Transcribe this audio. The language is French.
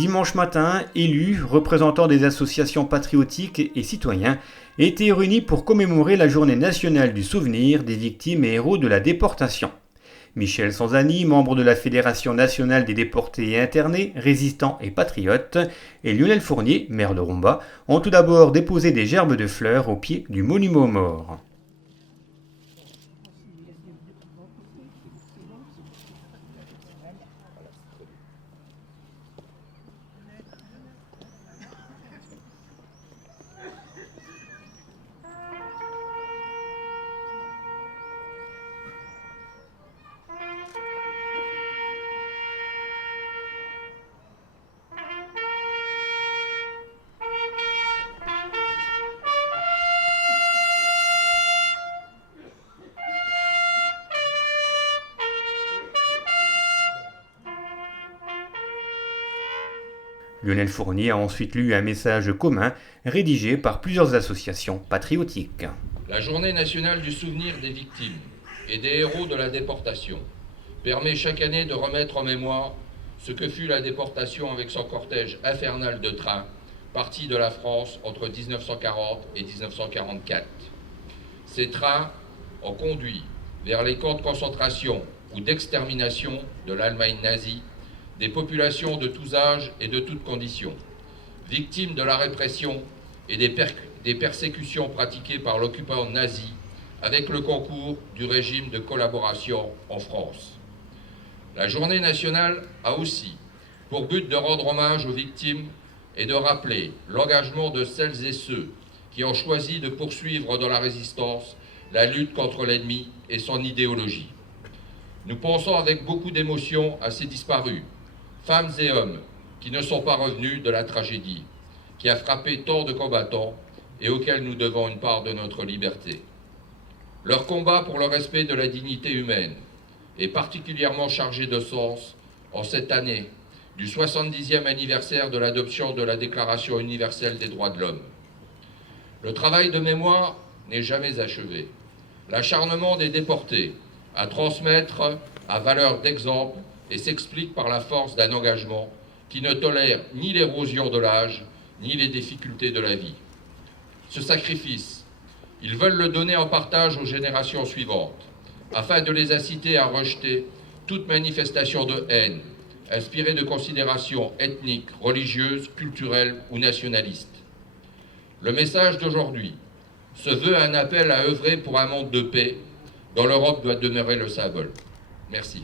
Dimanche matin, élus, représentants des associations patriotiques et citoyens étaient réunis pour commémorer la journée nationale du souvenir des victimes et héros de la déportation. Michel Sanzani, membre de la Fédération nationale des déportés et internés, résistants et patriotes, et Lionel Fournier, maire de Rumba, ont tout d'abord déposé des gerbes de fleurs au pied du monument aux morts. Lionel Fournier a ensuite lu un message commun rédigé par plusieurs associations patriotiques. La journée nationale du souvenir des victimes et des héros de la déportation permet chaque année de remettre en mémoire ce que fut la déportation avec son cortège infernal de trains partis de la France entre 1940 et 1944. Ces trains ont conduit vers les camps de concentration ou d'extermination de l'Allemagne nazie des populations de tous âges et de toutes conditions, victimes de la répression et des persécutions pratiquées par l'occupant nazi avec le concours du régime de collaboration en France. La journée nationale a aussi pour but de rendre hommage aux victimes et de rappeler l'engagement de celles et ceux qui ont choisi de poursuivre dans la résistance la lutte contre l'ennemi et son idéologie. Nous pensons avec beaucoup d'émotion à ces disparus, femmes et hommes qui ne sont pas revenus de la tragédie, qui a frappé tant de combattants et auxquels nous devons une part de notre liberté. Leur combat pour le respect de la dignité humaine est particulièrement chargé de sens en cette année du 70e anniversaire de l'adoption de la Déclaration universelle des droits de l'homme. Le travail de mémoire n'est jamais achevé. L'acharnement des déportés à transmettre à valeur d'exemple et s'explique par la force d'un engagement qui ne tolère ni l'érosion de l'âge, ni les difficultés de la vie. Ce sacrifice, ils veulent le donner en partage aux générations suivantes, afin de les inciter à rejeter toute manifestation de haine, inspirée de considérations ethniques, religieuses, culturelles ou nationalistes. Le message d'aujourd'hui se veut un appel à œuvrer pour un monde de paix dont l'Europe doit demeurer le symbole. Merci.